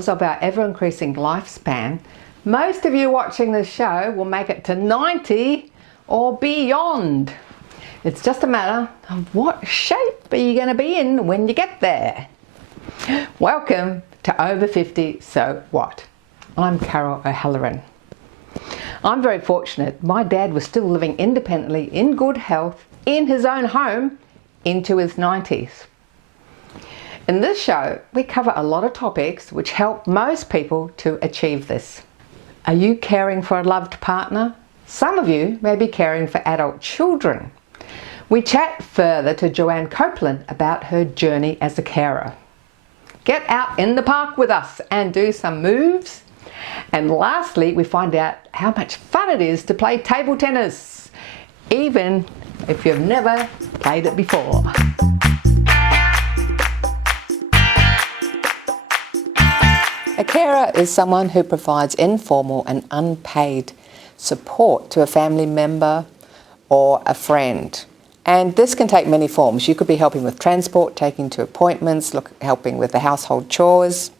because of our ever-increasing lifespan, most of you watching this show will make it to 90 or beyond. It's just a matter of what shape are you going to be in when you get there. Welcome to Over 50 So What? I'm Carol O'Halloran. I'm very fortunate. My dad was still living independently in good health in his own home into his 90s. In this show, we cover a lot of topics which help most people to achieve this. Are you caring for a loved partner? Some of you may be caring for adult children. We chat further to Joanne Copeland about her journey as a carer. Get out in the park with us and do some moves. And lastly, we find out how much fun it is to play table tennis, even if you've never played it before. A carer is someone who provides informal and unpaid support to a family member or a friend. And this can take many forms. You could be helping with transport, taking to appointments, helping with the household chores.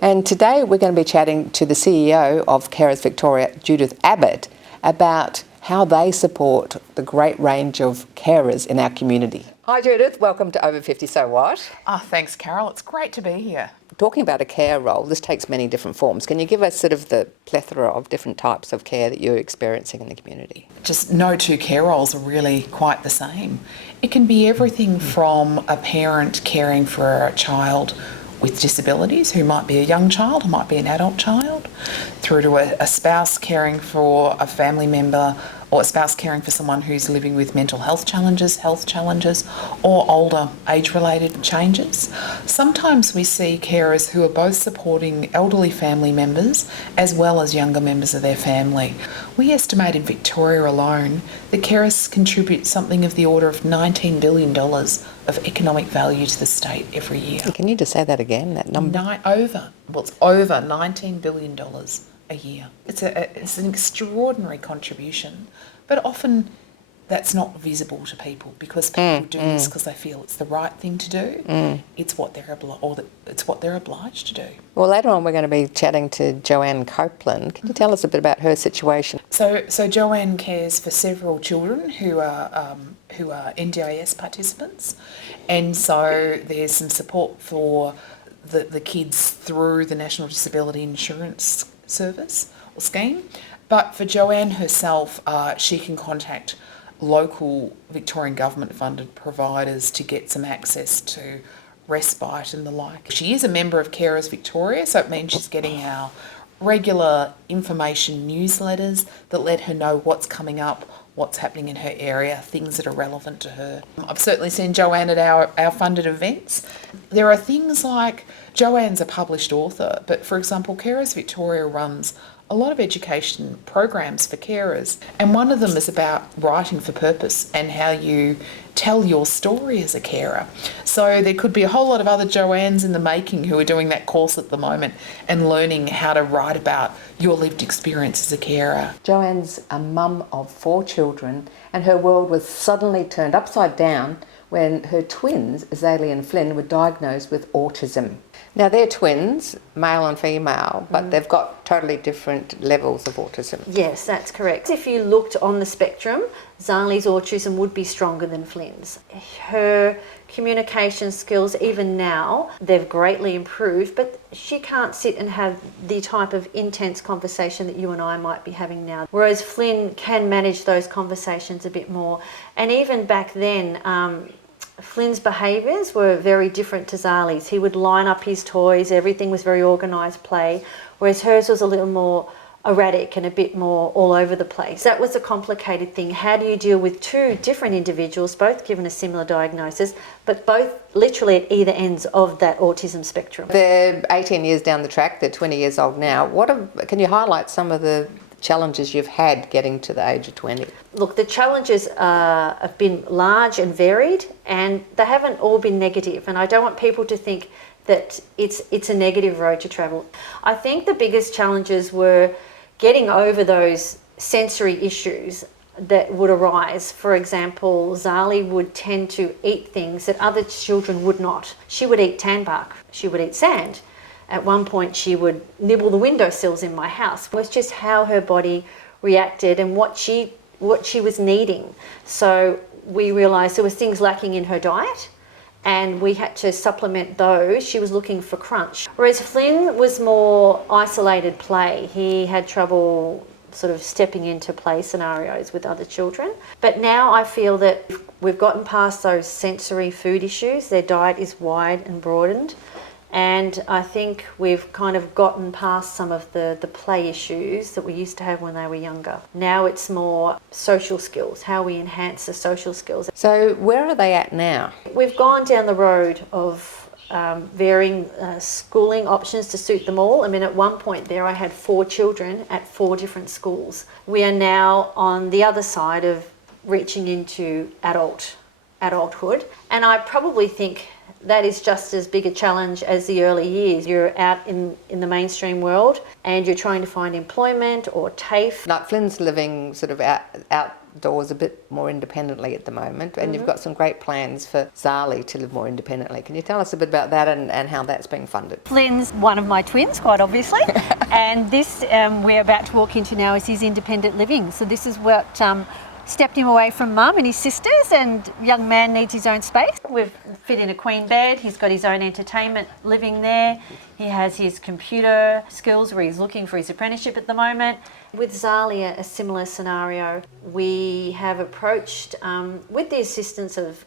And today we're going to be chatting to the CEO of Carers Victoria, Judith Abbott, about how they support the great range of carers in our community. Hi Judith, welcome to Over 50 So What? Thanks Carol, it's great to be here. Talking about a care role, this takes many different forms. Can you give us sort of the plethora of different types of care that you're experiencing in the community? Just no two care roles are really quite the same. It can be everything from a parent caring for a child with disabilities, who might be a young child, who might be an adult child, through to a spouse caring for a family member, or a spouse caring for someone who's living with mental health challenges, or older age-related changes. Sometimes we see carers who are both supporting elderly family members as well as younger members of their family. We estimate in Victoria alone that carers contribute something of the order of $19 billion of economic value to the state every year. Can you just say that again, that number? It's over $19 billion a year. It's an extraordinary contribution, but often that's not visible to people because people do this because they feel it's the right thing to do. It's what they're obliged to do. Well, later on we're going to be chatting to Joanne Copeland. Can you tell us a bit about her situation? So Joanne cares for several children who are NDIS participants, and so there's some support for the kids through the National Disability Insurance Service or scheme. But for Joanne herself, she can contact local Victorian government funded providers to get some access to respite and the like. She is a member of Carers Victoria, so it means she's getting our regular information newsletters that let her know what's coming up, what's happening in her area, things that are relevant to her. I've certainly seen Joanne at our funded events. There are things like, Joanne's a published author, but for example, Carers Victoria runs a lot of education programs for carers, and one of them is about writing for purpose and how you tell your story as a carer. So there could be a whole lot of other Joannes in the making who are doing that course at the moment and learning how to write about your lived experience as a carer. Joanne's a mum of 4 children, and her world was suddenly turned upside down when her twins, Zalie and Flynn, were diagnosed with autism. Now they're twins, male and female, but they've got totally different levels of autism. Yes, that's correct. If you looked on the spectrum, Zalie's autism would be stronger than Flynn's. Her communication skills, even now, they've greatly improved, but she can't sit and have the type of intense conversation that you and I might be having now. Whereas Flynn can manage those conversations a bit more. And even back then, Flynn's behaviours were very different to Zalie's. He would line up his toys, everything was very organised play, whereas hers was a little more erratic and a bit more all over the place. That was a complicated thing. How do you deal with 2 different individuals, both given a similar diagnosis, but both literally at either ends of that autism spectrum? They're 18 years down the track, they're 20 years old now. Can you highlight some of the challenges you've had getting to the age of 20? Look, the challenges have been large and varied, and they haven't all been negative, and I don't want people to think that it's a negative road to travel. I think the biggest challenges were getting over those sensory issues that would arise. For example, Zalie would tend to eat things that other children would not. She would eat tan bark, she would eat sand, At one point, she would nibble the windowsills in my house. It was just how her body reacted and what she was needing. So we realised there was things lacking in her diet, and we had to supplement those. She was looking for crunch. Whereas Flynn was more isolated play. He had trouble sort of stepping into play scenarios with other children. But now I feel that we've gotten past those sensory food issues. Their diet is wide and broadened. And I think we've kind of gotten past some of the play issues that we used to have when they were younger. Now it's more social skills, how we enhance the social skills. So where are they at now? We've gone down the road of varying schooling options to suit them all. I mean, at one point there I had 4 children at 4 different schools. We are now on the other side of reaching into adulthood, and I probably think that is just as big a challenge as the early years. You're out in the mainstream world and you're trying to find employment or TAFE. Like Flynn's living sort of outdoors a bit more independently at the moment, and you've got some great plans for Zalie to live more independently. Can you tell us a bit about that and how that's being funded? Flynn's one of my twins, quite obviously, and this we're about to walk into now is his independent living. So this is what stepped him away from mum and his sisters, and young man needs his own space. We've fit in a queen bed. He's got his own entertainment living there. He has his computer skills where he's looking for his apprenticeship at the moment. With Zalie, a similar scenario. We have approached, with the assistance of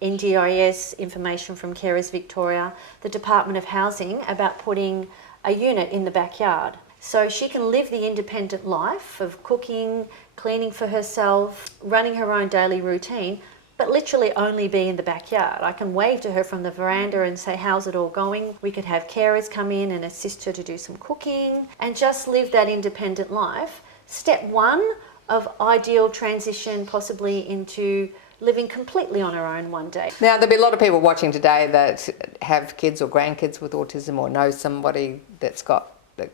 NDIS, information from Carers Victoria, the Department of Housing, about putting a unit in the backyard. So she can live the independent life of cooking, cleaning for herself, running her own daily routine, but literally only be in the backyard. I can wave to her from the veranda and say, how's it all going? We could have carers come in and assist her to do some cooking and just live that independent life. Step 1 of ideal transition possibly into living completely on her own one day. Now, there'll be a lot of people watching today that have kids or grandkids with autism, or know somebody that's got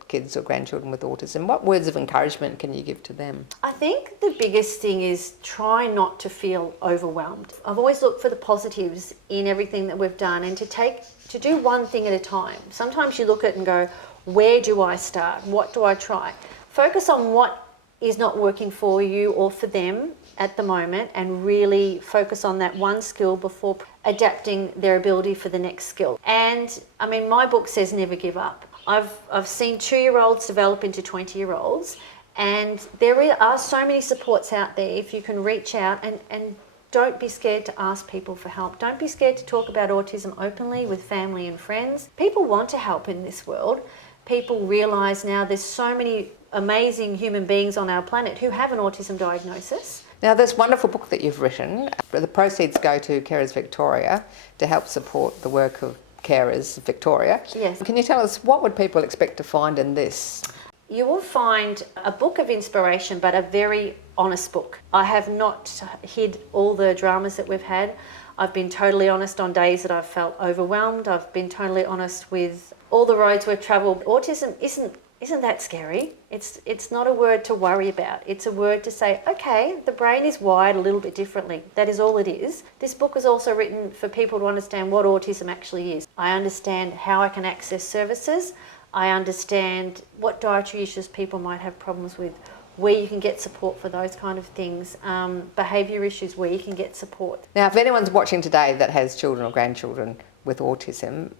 kids or grandchildren with autism. What words of encouragement can you give to them? I think the biggest thing is try not to feel overwhelmed. I've always looked for the positives in everything that we've done, and to do one thing at a time. Sometimes you look at it and go, where do I start? What do I try? Focus on what is not working for you or for them at the moment, and really focus on that one skill before adapting their ability for the next skill. And I mean, my book says never give up. I've seen 2-year-olds develop into 20-year-olds, and there are so many supports out there if you can reach out, and don't be scared to ask people for help. Don't be scared to talk about autism openly with family and friends. People want to help in this world. People realise now there's so many amazing human beings on our planet who have an autism diagnosis. Now, this wonderful book that you've written, the proceeds go to Carers Victoria to help support the work of Carers Victoria. Yes. Can you tell us, what would people expect to find in this? You will find a book of inspiration, but a very honest book. I have not hid all the dramas that we've had. I've been totally honest on days that I've felt overwhelmed. I've been totally honest with all the roads we've travelled. Autism isn't that scary. It's not a word to worry about. It's a word to say, okay, the brain is wired a little bit differently. That is all it is. This book is also written for people to understand what autism actually is. I understand how I can access services. I understand what dietary issues people might have problems with, where you can get support for those kind of things, behaviour issues where you can get support. Now, if anyone's watching today that has children or grandchildren with autism,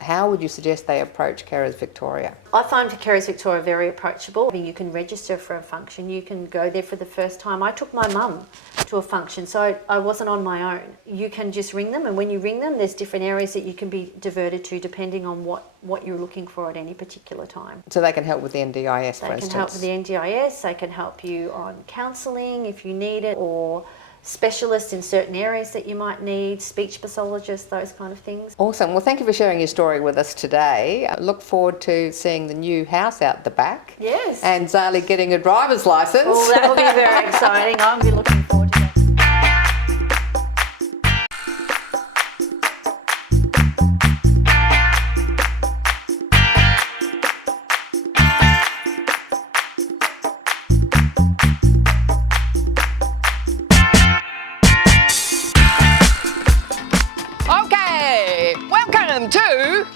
how would you suggest they approach Carers Victoria? I find Carers Victoria very approachable. You can register for a function, you can go there for the first time. I took my mum to a function, so I wasn't on my own. You can just ring them, and when you ring them, there's different areas that you can be diverted to depending on what you're looking for at any particular time. So they can help with the NDIS, for instance? They can help with the NDIS, they can help you on counselling if you need it, or specialists in certain areas that you might need, speech pathologists, those kind of things. Awesome. Well, thank you for sharing your story with us today. I look forward to seeing the new house out the back. Yes. And Zalie getting a driver's licence. Oh, that will be very exciting. I'll be looking forward to that. Okay, welcome to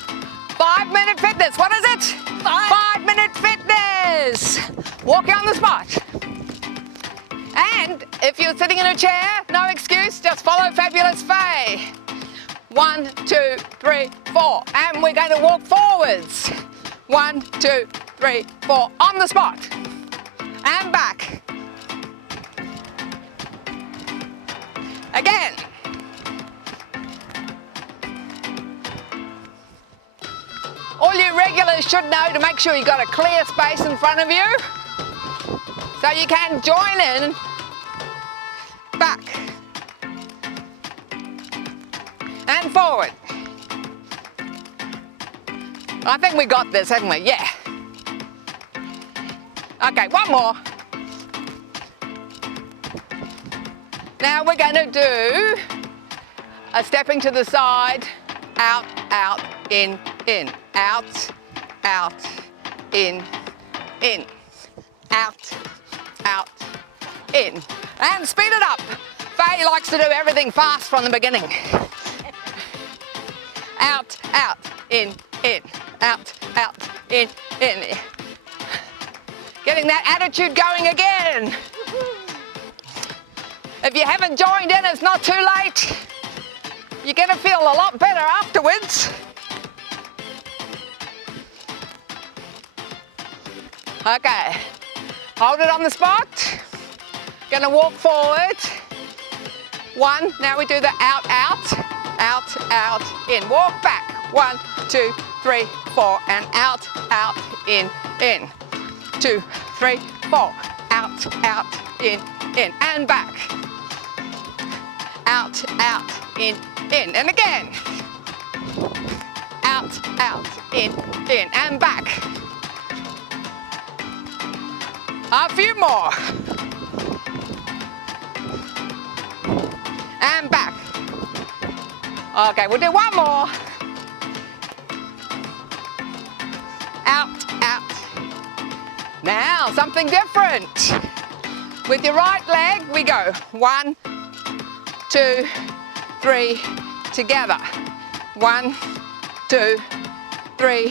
5 Minute fitness. What is it? 5 minute fitness. Walking on the spot. And if you're sitting in a chair, no excuse, just follow Fabulous Faye. 1, 2, 3, 4. And we're going to walk forwards. 1, 2, 3, 4. On the spot. And back. Again. All you regulars should know to make sure you've got a clear space in front of you so you can join in. Back. And forward. I think we got this, haven't we? Yeah. Okay, one more. Now we're going to do a stepping to the side, out, out, in, out, out, in, out, out, in. And speed it up. Faye likes to do everything fast from the beginning. Out, out, in, out, out, in. Getting that attitude going again. If you haven't joined in, it's not too late. You're going to feel a lot better afterwards. Okay, hold it on the spot. Going to walk forward. 1, now we do the out, out, out, out, in. Walk back. 1, 2, 3, 4, and out, out, in. 2, 3, 4, out, out, in, and back. Out, out, in, and again. Out, out, in, and back. A few more. And back. Okay, we'll do one more. Out, out. Now, something different. With your right leg, we go 1, 2, 3, together. 1, 2, 3,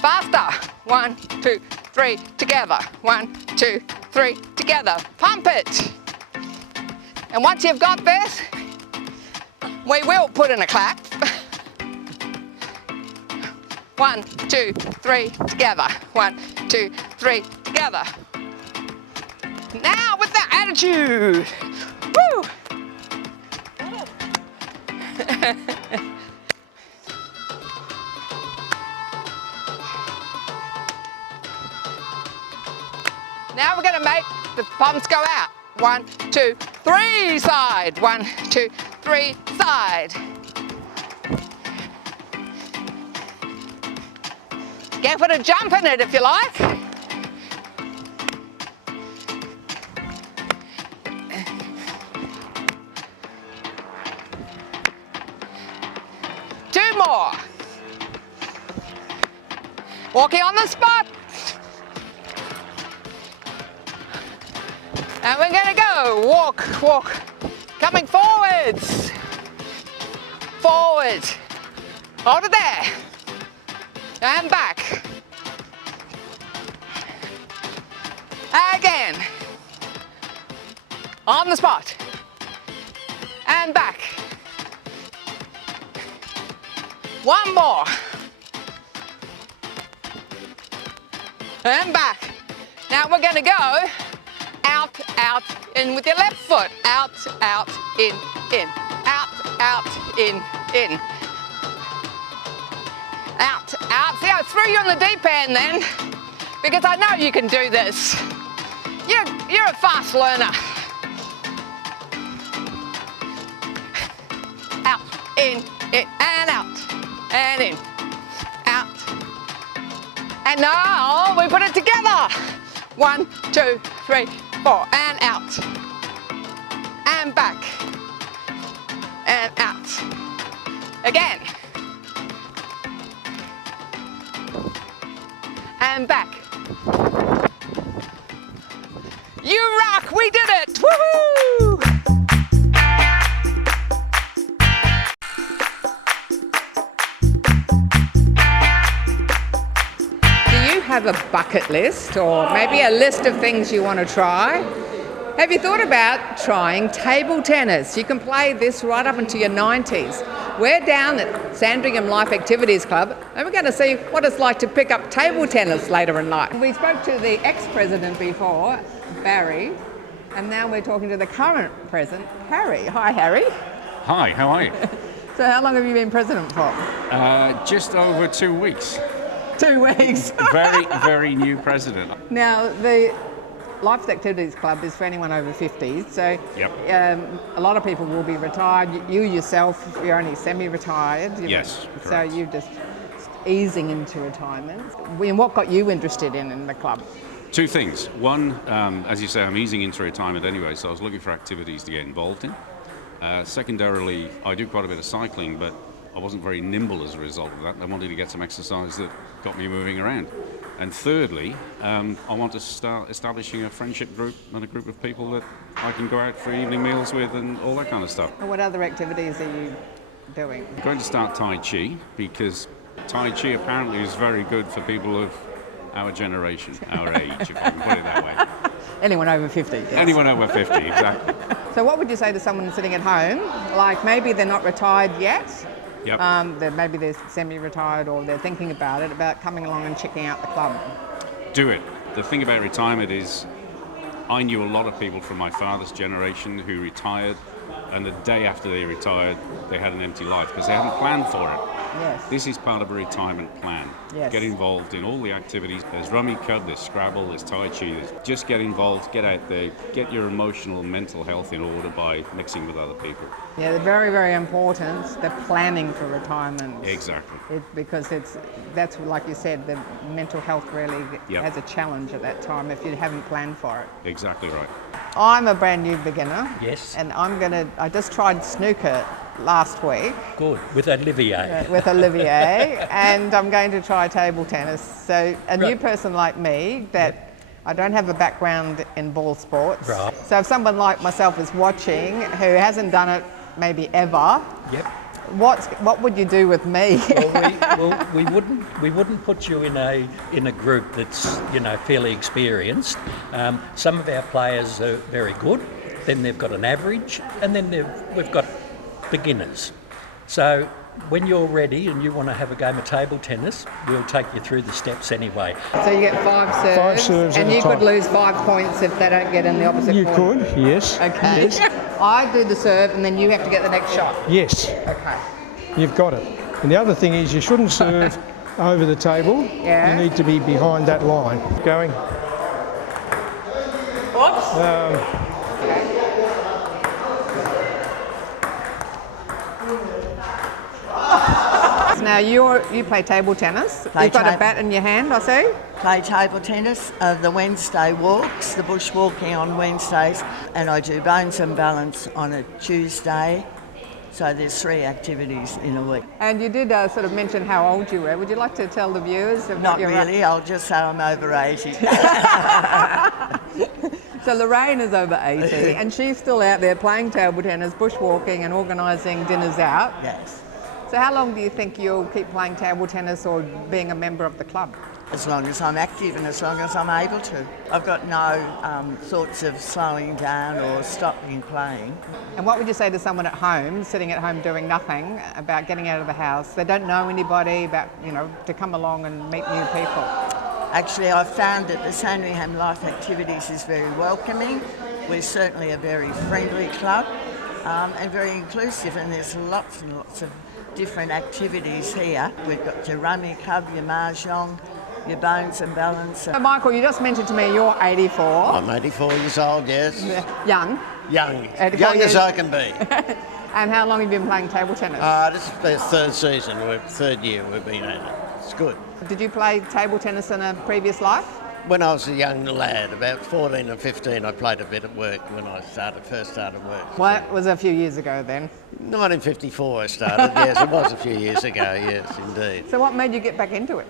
faster. 1, 2, 3, together. 1, 2, 3, together. Pump it. And once you've got this, we will put in a clap. 1, 2, 3, together. 1, 2, 3, together. Now with that attitude. Woo! Now we're going to make the pumps go out. 1, 2, 3, side. 1, 2, 3, side. Go for a jump in it if you like. Two more. Walking on the spot. And we're going to go. Walk, walk. Coming forwards. Forward. Hold it there. And back. Again. On the spot. And back. One more. And back. Now we're going to go out, out, in with your left foot. Out, out, in. Out, out, in. Out, out. See, I threw you on the deep end then, because I know you can do this. You're a fast learner. Out, in, and out, and in, out. And now we put it together. 1, 2, 3, 4, and out. And back. And out. Again. And back. You rock! We did it! Woohoo! bucket list or maybe a list of things you want to try. Have you thought about trying table tennis? You can play this right up into your 90s. We're down at Sandringham Life Activities Club and we're going to see what it's like to pick up table tennis later in life. We spoke to the ex-president before, Barry, and now we're talking to the current president, Harry. Hi, Harry. Hi, how are you? So how long have you been president for? Just over 2 weeks. 2 weeks. Very, very new president. Now, the Life Activities Club is for anyone over 50, so Yep. A lot of people will be retired. You yourself, you're only semi-retired. Yes, So correct. you're just easing into retirement. And what got you interested in the club? Two things. One, as you say, I'm easing into retirement anyway, so I was looking for activities to get involved in. Secondarily, I do quite a bit of cycling, but I wasn't very nimble as a result of that. I wanted to get some exercise that got me moving around. And thirdly, I want to start establishing a friendship group and a group of people that I can go out for evening meals with and all that kind of stuff. And what other activities are you doing? I'm going to start Tai Chi because Tai Chi apparently is very good for people of our generation, our age, if I can put it that way. Anyone over 50. Yes. Anyone over 50, exactly. So what would you say to someone sitting at home, like maybe they're not retired yet, Yep. maybe they're semi-retired or they're thinking about it, about coming along and checking out the club? Do it. The thing about retirement is I knew a lot of people from my father's generation who retired, and the day after they retired, they had an empty life because they hadn't planned for it. Yes. This is part of a retirement plan. Yes. Get involved in all the activities. There's rummy cub, there's Scrabble, there's Tai Chi. Just get involved, get out there, get your emotional, mental health in order by mixing with other people. Yeah, they're very, very important. The planning for retirement. Exactly. Because that's like you said, the mental health really Yep. has a challenge at that time if you haven't planned for it. Exactly right. I'm a brand new beginner. Yes. And I just tried snooker last week Good, with Olivier. with Olivier, and I'm going to try table tennis. So a new Right. person like me that I don't have a background in ball sports. Right. So if someone like myself is watching who hasn't done it maybe ever, Yep. what would you do with me? We wouldn't put you in a group that's fairly experienced. Some of our players are very good. Then they've got an average, and then we've got beginners. So when you're ready and you want to have a game of table tennis, we'll take you through the steps anyway. So you get 5 serves, 5 serves and at a you could time. lose 5 points if they don't get in the opposite You corner. could, yes. Okay. Yes. I do the serve, and then you have to get the next shot. Yes, Okay. you've got it. And the other thing is you shouldn't serve over the table. Yeah. You need to be behind that line. Going. Oops. Now you play table tennis. Play You've got a table. bat in your hand, I see. Play table tennis, the Wednesday walks, the bushwalking on Wednesdays, and I do bones and balance on a Tuesday. So there's 3 activities in a week. And you did sort of mention how old you were. Would you like to tell the viewers? Of Not what you're really, I'll just say I'm over 80. So Lorraine is over 80 and she's still out there playing table tennis, bushwalking and organising dinners out. Yes, So how long do you think you'll keep playing table tennis or being a member of the club? as long as I'm active and as long as I'm able to. I've got no thoughts of slowing down or stopping playing. And what would you say to someone at home, sitting at home doing nothing, about getting out of the house? They don't know anybody, about, to come along and meet new people. Actually, I've found that the Sandringham Life Activities is very welcoming. We're certainly a very friendly club and very inclusive, and there's lots and lots of different activities here. We've got your rummy cub, your mahjong, your bones and balance. So Michael, you just mentioned to me you're 84. I'm 84 years old, yes. Young. Young. 84 Young years. as I can be. And how long have you been playing table tennis? This is the 3rd season, 3rd year we've been at it. It's good. Did you play table tennis in a previous life? When I was a young lad, about 14 or 15, I played a bit at work when I first started work. Well, that was a few years ago then. 1954 I started, yes, it was a few years ago, yes, indeed. So what made you get back into it?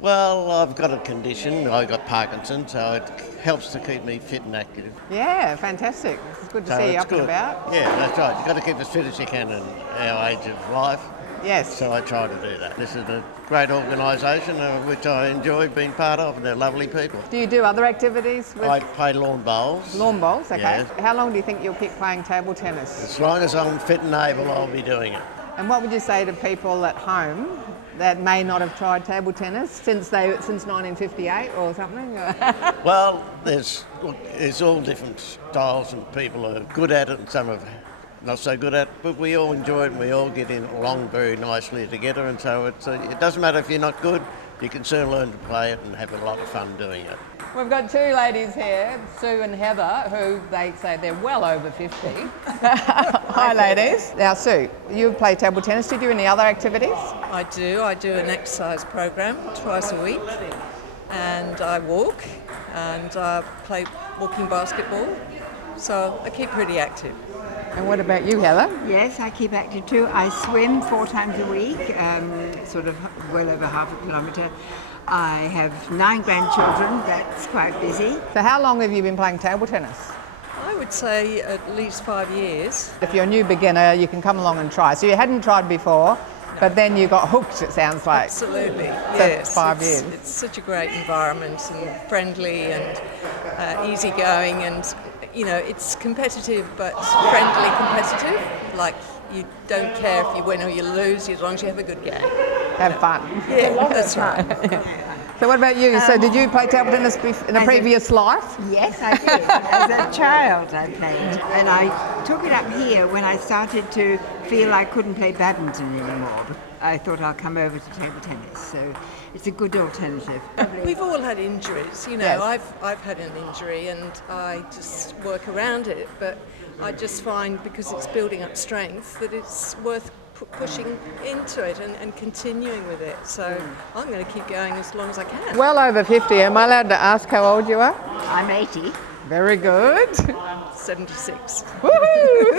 Well, I've got a condition, I've got Parkinson's, so it helps to keep me fit and active. Yeah, fantastic. It's good to So see you it's up and good. about. Yeah, that's right. You've got to keep as fit as you can in our age of life. Yes. So I try to do that. This is a great organisation which I enjoy being part of, and they're lovely people. Do you do other activities with I play lawn bowls. lawn bowls? Okay. Yes. How long do you think you'll keep playing table tennis? As long as I'm fit and able, I'll be doing it. And what would you say to people at home that may not have tried table tennis since 1958 or something? Well, there's all different styles, and people are good at it and some are not so good at it, but we all enjoy it and we all get in along very nicely together, and so it doesn't matter if you're not good, you can soon learn to play it and have a lot of fun doing it. We've got two ladies here, Sue and Heather, who they say they're well over 50. Hi ladies. Now Sue, you play table tennis. Do you do any other activities? I do. I do an exercise program twice a week, and I walk, and I play walking basketball, so I keep pretty active. And what about you, Heather? Yes, I keep active too. I swim 4 times a week, sort of well over half a kilometre. I have 9 grandchildren, that's quite busy. So how long have you been playing table tennis? I would say at least 5 years. If you're a new beginner, you can come along and try. So you hadn't tried before, but then you got hooked, it sounds like. Absolutely, So yes. 5 years. It's such a great environment and friendly and easygoing, and you know, it's competitive but friendly competitive. Like, you don't care if you win or you lose as long as you have a good game. Have fun. Yeah, that's right. So what about you? So did you play table tennis in a previous life? Yes, I did. As a child I played. And I took it up here when I started to feel I couldn't play badminton anymore. I thought I'll come over to table tennis. So it's a good alternative. We've all had injuries, you know. Yes. I've had an injury and I just work around it, but I just find, because it's building up strength, that it's worth pushing into it and continuing with it. So I'm going to keep going as long as I can. Well over 50. Am I allowed to ask how old you are? I'm 80. Very good. 76. Woohoo!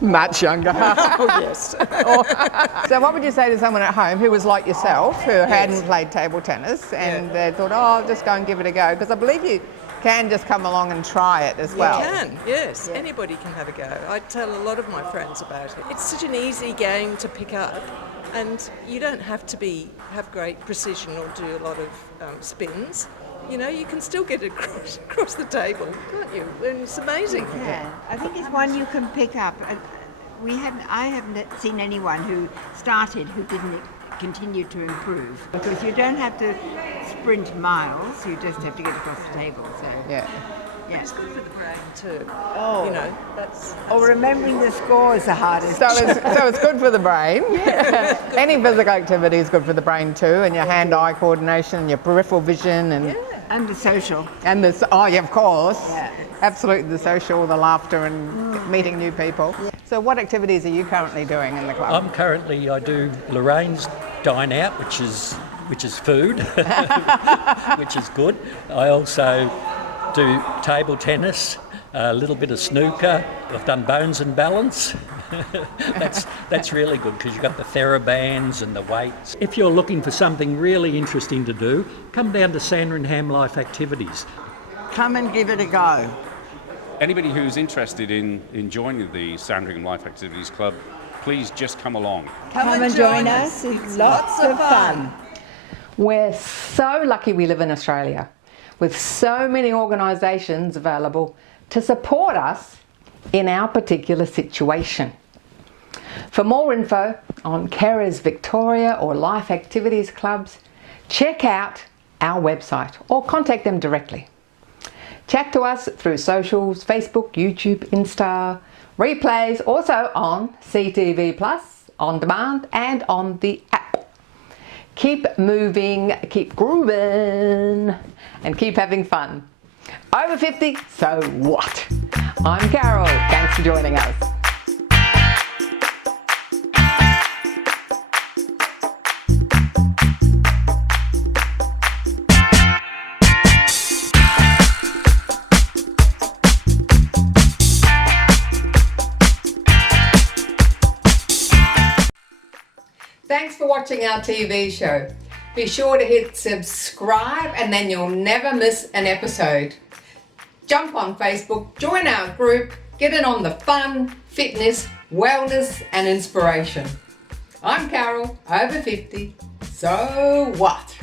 Much younger. Oh, yes. So what would you say to someone at home who was like yourself, who hadn't played table tennis and they thought, I'll just go and give it a go? Because I believe you can just come along and try it as well. You can, yes. Anybody can have a go. I tell a lot of my friends about it. It's such an easy game to pick up, and you don't have to have great precision or do a lot of spins. You know, you can still get it across the table, can't you? And it's amazing. Yeah, I think it's one you can pick up. I haven't seen anyone who started who didn't continue to improve, because you don't have to sprint miles, you just have to get across the table. So Yeah. It's good for the brain too. Oh. You know, that's remembering the score is the hardest. So it's good for the brain. Any physical activity is good for the brain too, and your hand-eye coordination, your peripheral vision, and And the social. and the of course, Yeah. absolutely, the social, the laughter, and meeting new people. So what activities are you currently doing in the club? I do Lorraine's Dine Out, which is food, which is good. I also do table tennis, a little bit of snooker. I've done bones and balance. That's really good because you've got the therabands and the weights. If you're looking for something really interesting to do, come down to Sandringham Life Activities. Come and give it a go. Anybody who's interested in joining the Sandringham Life Activities Club, please just come along. Come and join us. It's lots of fun. We're so lucky we live in Australia, with so many organisations available to support us in our particular situation. For more info on Carers Victoria or Life Activities Clubs, check out our website or contact them directly. Chat to us through socials, Facebook, YouTube, Insta, replays, also on CTV Plus, on demand and on the app. Keep moving, keep grooving, and keep having fun. Over 50, so what? I'm Carol, thanks for joining us. Thanks for watching our TV show. Be sure to hit subscribe and then you'll never miss an episode. Jump on Facebook, join our group, Get in on the fun, fitness, wellness and inspiration. I'm Carol, over 50. So what?